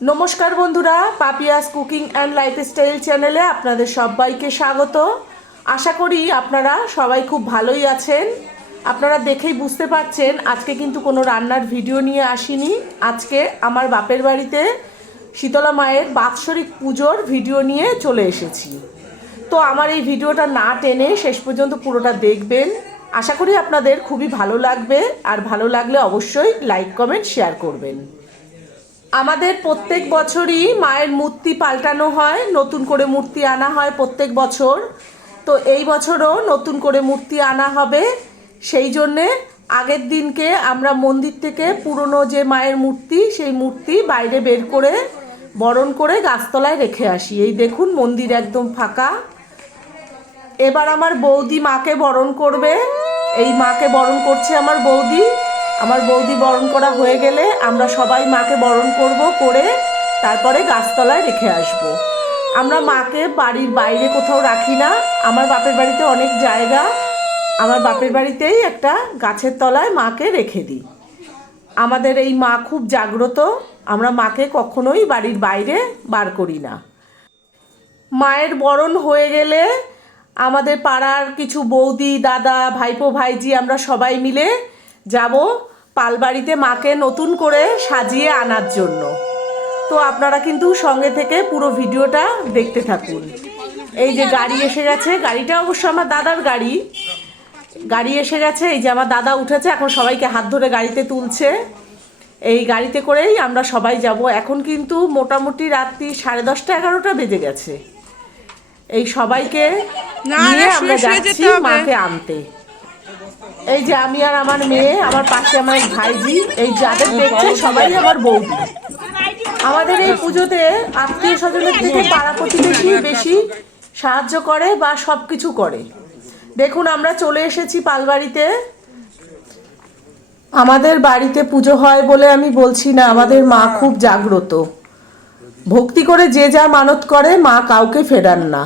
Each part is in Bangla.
নমস্কার বন্ধুরা, পাপিয়াস কুকিং অ্যান্ড লাইফস্টাইল চ্যানেলে আপনাদের সবাইকে স্বাগত। আশা করি আপনারা সবাই খুব ভালোই আছেন। আপনারা দেখেই বুঝতে পারছেন, আজকে কিন্তু কোনো রান্নার ভিডিও নিয়ে আসিনি। আজকে আমার বাপের বাড়িতে শীতলা মায়ের বাৎসরিক পুজোর ভিডিও নিয়ে চলে এসেছি। তো আমার এই ভিডিওটা না টেনে শেষ পর্যন্ত পুরোটা দেখবেন। আশা করি আপনাদের খুবই ভালো লাগবে, আর ভালো লাগলে অবশ্যই লাইক, কমেন্ট, শেয়ার করবেন। আমাদের প্রত্যেক বছরই মায়ের মূর্তি পাল্টানো হয়, নতুন করে মূর্তি আনা হয় প্রত্যেক বছর। তো এই বছরও নতুন করে মূর্তি আনা হবে। সেই জন্যে আগের দিনকে আমরা মন্দির থেকে পুরনো যে মায়ের মূর্তি, সেই মূর্তি বাইরে বের করে, বরণ করে গাছতলায় রেখে আসি। এই দেখুন মন্দির একদম ফাঁকা। এবার আমার বৌদি মাকে বরণ করবে। এই মাকে বরণ করছে আমার বৌদি। আমার বৌদি বরণ করা হয়ে গেলে আমরা সবাই মাকে বরণ করব করে তারপরে গাছতলায় রেখে আসব। আমরা মাকে বাড়ির বাইরে কোথাও রাখি না। আমার বাপের বাড়িতে অনেক জায়গা। আমার বাপের বাড়িতেই একটা গাছের তলায় মাকে রেখে দিই। আমাদের এই মা খুব জাগ্রত। আমরা মাকে কখনোই বাড়ির বাইরে বার করি না। মায়ের বরণ হয়ে গেলে আমাদের পাড়ার কিছু বৌদি, দাদা, ভাইপো, ভাইজি আমরা সবাই মিলে যাব। পালবাড়িতে মাকে নতুন করে সাজিয়ে আনার জন্য। তো আপনারা কিন্তু সঙ্গে থেকে পুরো ভিডিওটা দেখতে থাকুন। এই যে গাড়ি এসে গেছে গাড়িটা অবশ্য আমার দাদার গাড়ি। গাড়ি এসে গেছে এই যে আমার দাদা উঠেছে এখন সবাইকে হাত ধরে গাড়িতে তুলছে। এই গাড়িতে করেই আমরা সবাই যাব। এখন কিন্তু মোটামুটি রাত্রি সাড়ে দশটা এগারোটা বেজে গেছে। এই সবাইকে নিয়ে আমরা যাচ্ছি মাকে আনতে। এই যে আমি আর আমার মেয়ে, আমার পাশে আমার ভাইজি, এই যাদের দেখছে, সবাই আমার বৌদি আমাদের এই পুজোতে আত্মীয় স্বজনের থেকে পাড়া প্রতিবেশী বেশি সাহায্য করে বা সব কিছু করে? দেখুন, আমরা চলে এসেছি পালবাড়িতে। আমাদের বাড়িতে পুজো হয় বলে আমি বলছি না, আমাদের মা খুব জাগ্রত। ভক্তি করে যে যা মানত করে, মা কাউকে ফেরান না।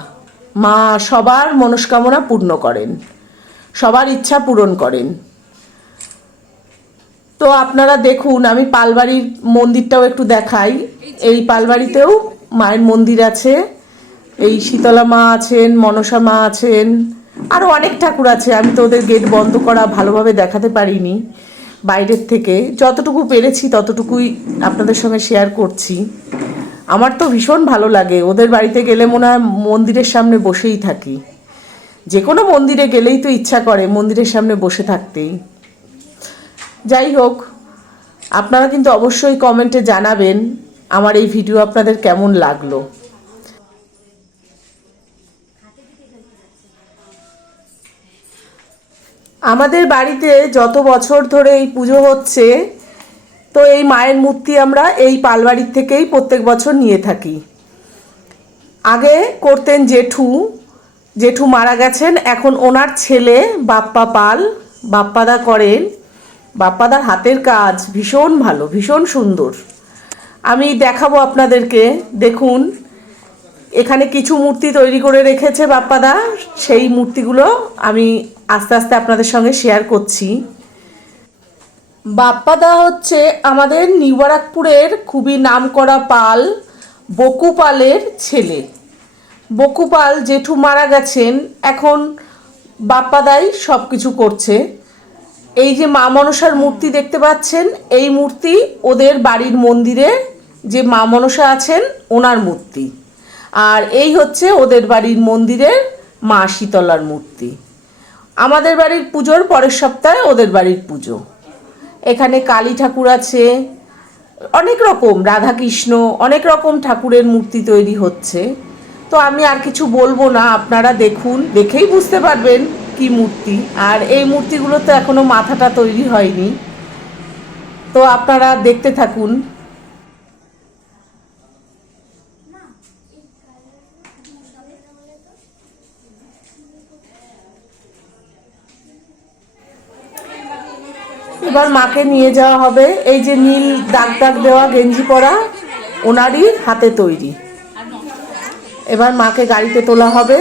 মা সবার মনস্কামনা পূর্ণ করেন। সবার ইচ্ছা পূরণ করেন। তো আপনারা দেখুন, আমি পালবাড়ির মন্দিরটাও একটু দেখাই। এই পালবাড়িতেও মায়ের মন্দির আছে, এই শীতলা মা আছেন, মনসা মা আছেন আরও অনেক ঠাকুর আছে। আমি তো ওদের গেট বন্ধ করা ভালোভাবে দেখাতে পারিনি বাইরের থেকে। যতটুকু পেরেছি ততটুকুই আপনাদের সঙ্গে শেয়ার করছি। আমার তো ভীষণ ভালো লাগে। ওদের বাড়িতে গেলে মনে হয় মন্দিরের সামনে বসেই থাকি। যে কোনো মন্দিরে গেলেই তো ইচ্ছা করে মন্দিরের সামনে বসে থাকতেই। যাই হোক, আপনারা কিন্তু অবশ্যই কমেন্টে জানাবেন আমার এই ভিডিও আপনাদের কেমন লাগল। আমাদের বাড়িতে যত বছর ধরে এই পুজো হচ্ছে, তো এই মায়ের মূর্তি আমরা এই পালবাড়ির থেকেই প্রত্যেক বছর নিয়ে থাকি। আগে করতেন জেঠু জেঠু মারা গেছেন। এখন ওনার ছেলে বাপ্পা পাল, বাপ্পাদা করেন। বাপ্পাদার হাতের কাজ ভীষণ ভালো, ভীষণ সুন্দর। আমি দেখাবো আপনাদেরকে, দেখুন, এখানে কিছু মূর্তি তৈরি করে রেখেছে বাপ্পাদা। সেই মূর্তিগুলো আমি আস্তে আস্তে আপনাদের সঙ্গে শেয়ার করছি। বাপ্পাদা হচ্ছে আমাদের নিউবারাকপুরের খুবই নামকরা পাল বকুপালের ছেলে। বকুপাল জেঠু মারা গেছেন, এখন বাপ্পাদাই সব কিছু করছে। এই যে মা মনসার মূর্তি দেখতে পাচ্ছেন, এই মূর্তি ওদের বাড়ির মন্দিরে যে মা মনসা আছেন, ওনার মূর্তি। আর এই হচ্ছে ওদের বাড়ির মন্দিরের মা শীতলার মূর্তি। আমাদের বাড়ির পুজোর পরের সপ্তাহে ওদের বাড়ির পুজো। এখানে কালী ঠাকুর আছে, অনেক রকম, রাধাকৃষ্ণ, অনেক রকম ঠাকুরের মূর্তি তৈরি হচ্ছে। তো আমি আর কিছু বলব না, আপনারা দেখুন, দেখেই বুঝতে পারবেন কি মূর্তি। আর এই মূর্তিগুলো তো এখনও মাথাটা তৈরি হয়নি। তো আপনারা দেখতে থাকুন। এবার মাকে নিয়ে যাওয়া হবে। এই যে নীল দাগ দাগ দেওয়া গেঞ্জি পরা, ওনারই হাতে তৈরি। এবার মাকে গাড়িতে তোলা হবে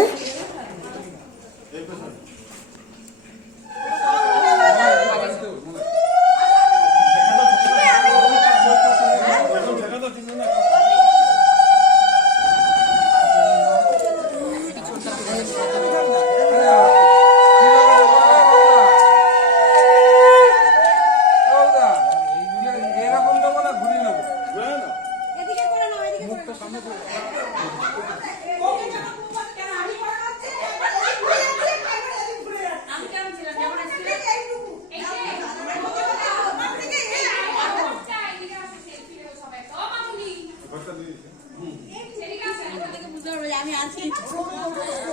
আমি আছি এই যে মামি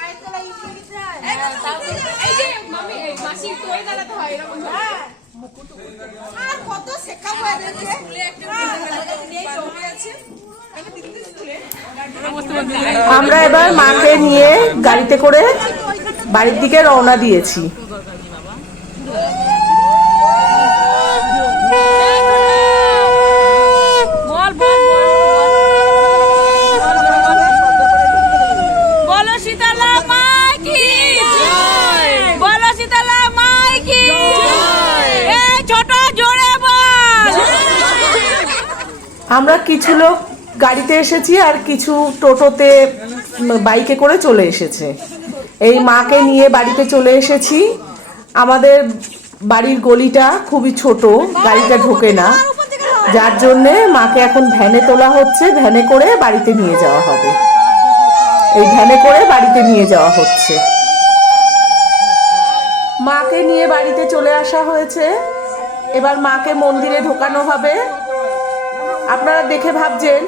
এই মাসি কই দাঁড়াতে হয় এরকম ভাবে। আমরা এবার মাকে নিয়ে গাড়িতে করে বাড়ির দিকে রওনা দিয়েছি বল বল বল বলো শীতলা মাই কি বলো শীতলা মাই কি এই ছোট জোরে বল আমরা কিছু লোক গাড়িতে এসেছি আর কিছু টোটোতে বাইকে করে চলে এসেছে। এই মাকে নিয়ে বাড়িতে চলে এসেছি। আমাদের বাড়ির গলিটা খুবই ছোট, গাড়িটা ঢোকে না। যার জন্যে মাকে এখন ভ্যানে তোলা হচ্ছে, ভ্যানে করে বাড়িতে নিয়ে যাওয়া হবে। এই ভ্যানে করে বাড়িতে নিয়ে যাওয়া হচ্ছে। মাকে নিয়ে বাড়িতে চলে আসা হয়েছে। এবার মাকে মন্দিরে ঢোকানো হবে। আপনারা দেখে ভাবছেন,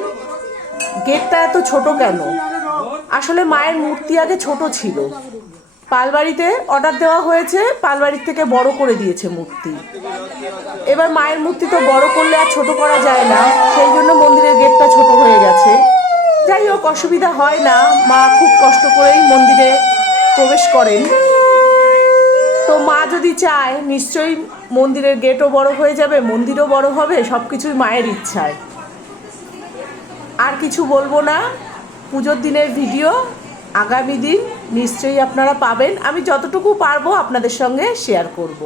গেটটা এত ছোট কেন? আসলে মায়ের মূর্তি আগে ছোট ছিল। পালবাড়িতে অর্ডার দেওয়া হয়েছে, পালবাড়ির থেকে বড় করে দিয়েছে মূর্তি। এবার মায়ের মূর্তি তো বড় করলে আর ছোট করা যায় না, সেই জন্য মন্দিরের গেটটা ছোট হয়ে গেছে। যাই হোক, অসুবিধা হয় না, মা খুব কষ্ট করেই মন্দিরে প্রবেশ করেন। তো মা যদি চায়, নিশ্চয়ই মন্দিরের গেটও বড় হয়ে যাবে, মন্দিরও বড় হবে সব কিছুই মায়ের ইচ্ছায়। আর কিছু বলব না। পুজোর দিনের ভিডিও আগামী দিন নিশ্চয়ই আপনারা পাবেন। আমি যতটুকু পারব আপনাদের সঙ্গে শেয়ার করব।